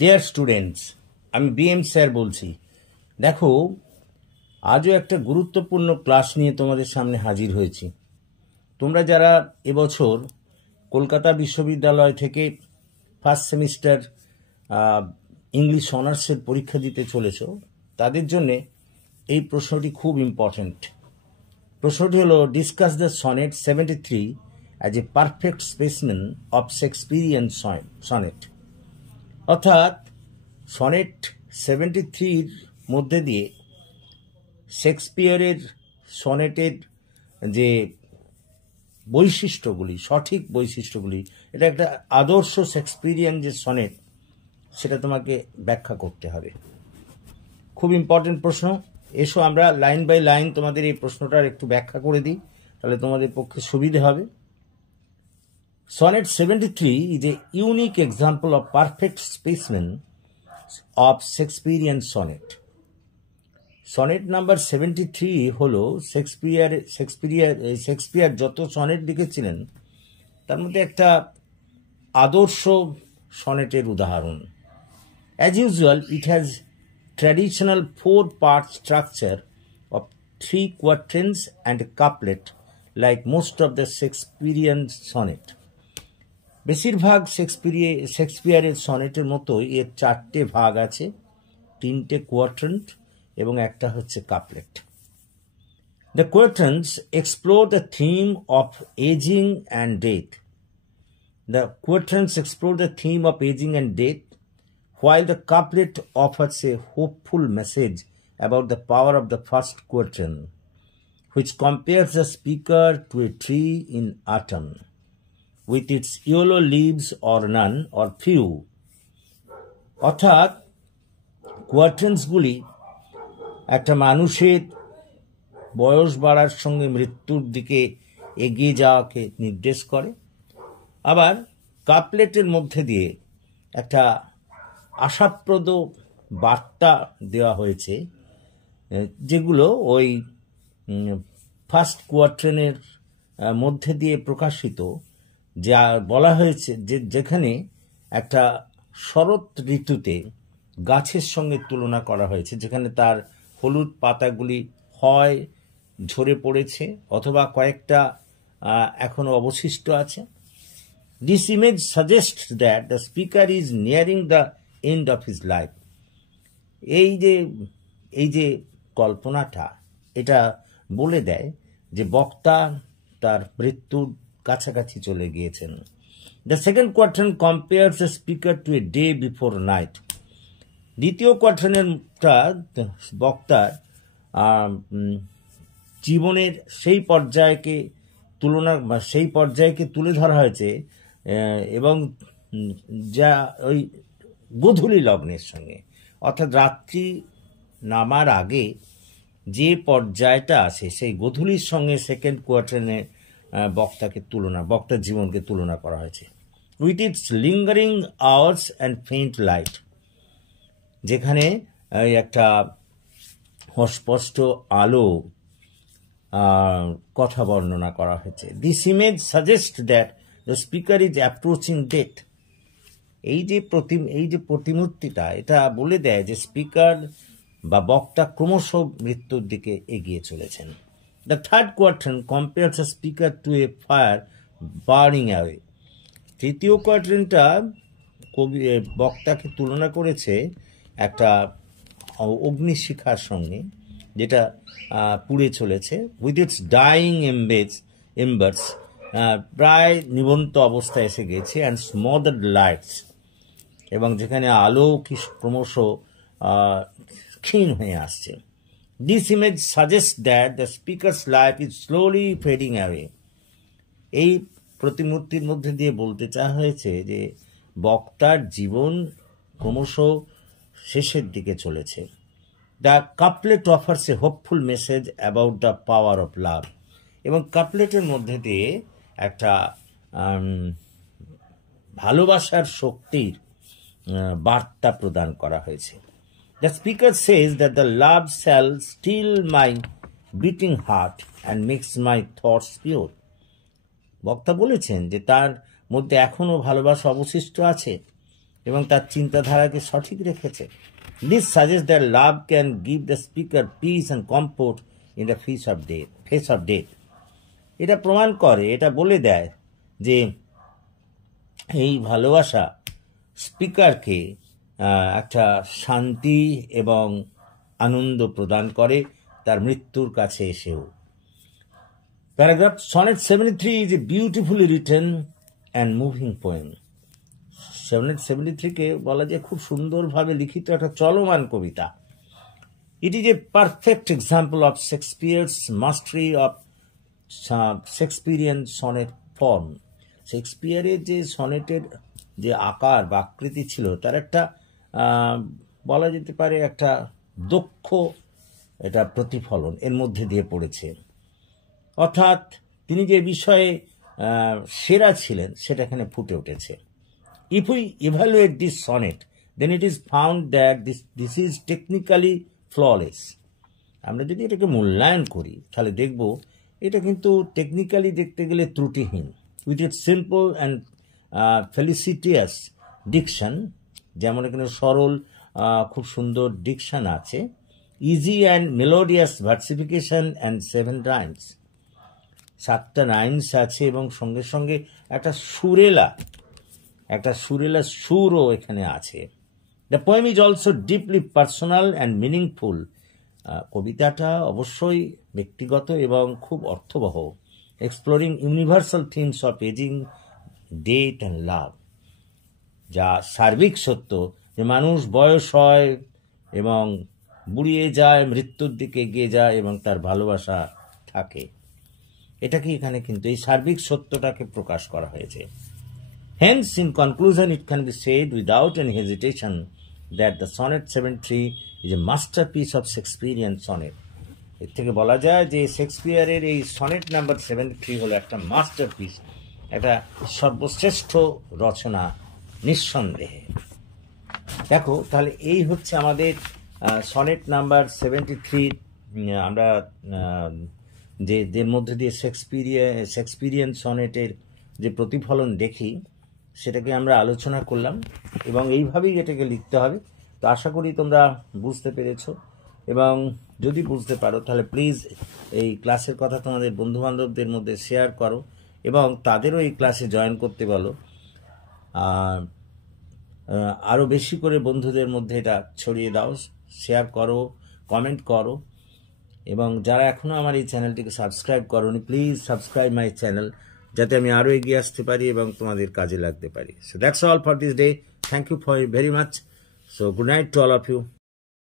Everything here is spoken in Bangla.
ডিয়ার স্টুডেন্টস, আমি বিএম স্যার বলছি। দেখো, আজও একটা গুরুত্বপূর্ণ ক্লাস নিয়ে তোমাদের সামনে হাজির হয়েছি। তোমরা যারা এবছর কলকাতা বিশ্ববিদ্যালয় থেকে ফার্স্ট সেমিস্টার ইংলিশ অনার্সের পরীক্ষা দিতে চলেছ, তাদের জন্যে এই প্রশ্নটি খুব ইম্পর্ট্যান্ট। প্রশ্নটি হলো, discuss the sonnet 73 as a perfect specimen of Shakespearean sonnet. অর্থাৎ সনেট 73-র মধ্যে দিয়ে শেক্সপিয়ারের সনেটের যে বৈশিষ্ট্যগুলি, সঠিক বৈশিষ্ট্যগুলি, এটা একটা আদর্শ শেক্সপিয়ারিয়ান যে সনেট, সেটা তোমাকে ব্যাখ্যা করতে হবে। খুব ইম্পর্টেন্ট প্রশ্ন। এসো আমরা লাইন বাই লাইন তোমাদের এই প্রশ্নটার একটু ব্যাখ্যা করে দিই, তাহলে তোমাদের পক্ষে সুবিধে হবে। Sonnet 73 is a unique example of perfect specimen of Shakespearean sonnet. Sonnet number 73 হলো শেক্সপিয়ার যত সনেট লিখেছিলেন তার মধ্যে একটা আদর্শ সনেটের উদাহরণ। As usual, it has traditional 4-part structure of 3 quatrains and a couplet, like most of the Shakespearean sonnet. বেশিরভাগ শেক্সপিয়ারের সনেটের মতোই এর 4টে ভাগ আছে, 3টে কোয়াট্রেন্ট এবং একটা হচ্ছে couplet. The quatrains explore the theme of ageing and death. The quatrains explore the theme of ageing and death, while the couplet offers a hopeful message about the power of the first quatrain, which compares the speaker to a tree in autumn, with its yellow leaves or none or few. অর্থাৎ কোয়াট্রেন্টসগুলি একটা মানুষের বয়স বাড়ার সঙ্গে মৃত্যুর দিকে এগিয়ে যাওয়াকে নির্দেশ করে। আবার কাপলেটের মধ্যে দিয়ে একটা আশাপ্রদ বার্তা দেওয়া হয়েছে, যেগুলো ওই ফার্স্ট কোয়াট্রেনের মধ্যে দিয়ে প্রকাশিত, যা বলা হয়েছে যেখানে একটা শরৎ ঋতুতে গাছের সঙ্গে তুলনা করা হয়েছে, যেখানে তার হলুদ পাতাগুলি হয় ঝরে পড়েছে অথবা কয়েকটা এখনো অবশিষ্ট আছে। This image suggests that the speaker is nearing the end of his life. এই যে কল্পনাটা, এটা বলে দেয় যে বক্তা তার মৃত্যুর কাছাকাছি চলে গিয়েছেন। The second quatrain compares the speaker to a day before night. দ্বিতীয় কোয়াট্রেনেরটা বক্তার জীবনের সেই পর্যায়কে তুলে ধরা হয়েছে, এবং যা ওই গোধূলি লগ্নের সঙ্গে, অর্থাৎ রাত্রি নামার আগে যে পর্যায়টা আছে সেই গোধূলির সঙ্গে সেকেন্ড কোয়াট্রেনে বক্তার জীবনকে তুলনা করা হয়েছে। With its lingering hours and faint light, যেখানে একটা অস্পষ্ট আলো কথা বর্ণনা করা হয়েছে। This image suggest that the speaker is approaching death. এই যে প্রতিমূর্তিটা, এটা বলে দেয় যে স্পিকার বা বক্তা ক্রমশ মৃত্যুর দিকে এগিয়ে চলেছেন। The third quatrain compares the speaker to a fire burning away. তৃতীয় কোয়াট্রেনটা বক্তাকে তুলনা করেছে একটা অগ্নিশিখার সঙ্গে, যেটা পুড়ে চলেছে। উইথ ইটস ডাইং এম্বার্স, প্রায় নিবন্ত অবস্থায় এসে গেছে, অ্যান্ড স্মদার্ড লাইটস, এবং যেখানে আলো ক্রমশ ক্ষীণ হয়ে আসছে। This image suggest that the speakers life is slowly fading away. এই প্রতিমূর্তির মধ্যে দিয়ে বলতে চাওয়া হয়েছে যে বক্তার জীবন ক্রমশ শেষের দিকে চলেছে। The couplet offers a hopeful message about the power of love, এবং কাপলেটের মধ্যে দিয়ে একটা ভালোবাসার শক্তির বার্তা প্রদান করা হয়েছে। The speaker says that the love shall still my beating heart and makes my thoughts pure. বক্তা বলেছেন যে তার মধ্যে এখনও ভালোবাসা অবশিষ্ট আছে, এবং তার চিন্তাধারাকে সঠিক রেখেছে। This suggest that love can give the speaker piece and comfort in the face of death. এটা প্রমাণ করে, এটা বলে দেয় যে এই ভালোবাসা স্পিকারকে একটা শান্তি এবং আনন্দ প্রদান করে তার মৃত্যুর কাছে এসেও। Paragraph sonnet 73 is a beautifully written and moving poem. Sonnet 73-কে বলা যায় খুব সুন্দরভাবে লিখিত একটা চলমান কবিতা। It is a perfect example of Shakespeare's mastery of Shakespearean sonnet form. শেক্সপিয়ারের যে সনেটের যে আকার বা আকৃতি ছিল তার একটা বলা যেতে পারে একটা দক্ষ এটা প্রতিফলন এর মধ্যে দিয়ে পড়েছে। অর্থাৎ তিনি যে বিষয়ে সেরা ছিলেন সেটা এখানে ফুটে উঠেছে। If we evaluate this sonnet, then it is found that this is technically flawless. আমরা যদি এটাকে মূল্যায়ন করি তাহলে দেখব এটা কিন্তু টেকনিক্যালি দেখতে গেলে ত্রুটিহীন। With its simple and felicitous diction, যেমন এখানে সরল খুব সুন্দর ডিকশন আছে, easy and melodious versification and 7 rhymes, 7টা রাইমস আছে এবং সঙ্গে সঙ্গে একটা সুরেলা সুরও এখানে আছে। The poem is also deeply personal and meaningful. কবিতাটা অবশ্যই ব্যক্তিগত এবং খুব অর্থবহ। Exploring universal themes of aging, death and love, যা সার্বিক সত্য যে মানুষ বয়স হয় এবং বুড়িয়ে যায়, মৃত্যুর দিকে এগিয়ে যায় এবং তার ভালোবাসা থাকে। এটাকে এখানে কিন্তু এই সার্বিক সত্যটাকে প্রকাশ করা হয়েছে। Hence, in conclusion, it can be said without any hesitation that the Sonnet 73 is a masterpiece of Shakespearean sonnet. এর থেকে বলা যায় যে শেক্সপিয়ারের এই সনেট নাম্বার 73 হলো একটা মাস্টারপিস, একটা সর্বশ্রেষ্ঠ রচনা নিঃসন্দেহে। দেখো তাহলে এই হচ্ছে আমাদের সনেট নাম্বার 73। আমরা যে মধ্যে দিয়ে শেক্সপিরিয়ান সনেটের যে প্রতিফলন দেখি সেটাকে আমরা আলোচনা করলাম এবং এইভাবেই এটাকে লিখতে হবে। তো আশা করি তোমরা বুঝতে পেরেছো, এবং যদি বুঝতে পারো তাহলে প্লিজ এই ক্লাসের কথা তোমাদের বন্ধুবান্ধবদের মধ্যে শেয়ার করো এবং তাদেরও এই ক্লাসে জয়েন করতে বলো। আরও বেশি করে বন্ধুদের মধ্যে এটা ছড়িয়ে দাও, শেয়ার করো, কমেন্ট করো, এবং যারা এখনও আমার এই চ্যানেলটিকে সাবস্ক্রাইব করোনি প্লিজ সাবস্ক্রাইব মাই চ্যানেল, যাতে আমি আরও এগিয়ে আসতে পারি এবং তোমাদের কাজে লাগতে পারি। So that's all for this day. Thank you for very much. So good night to all of you.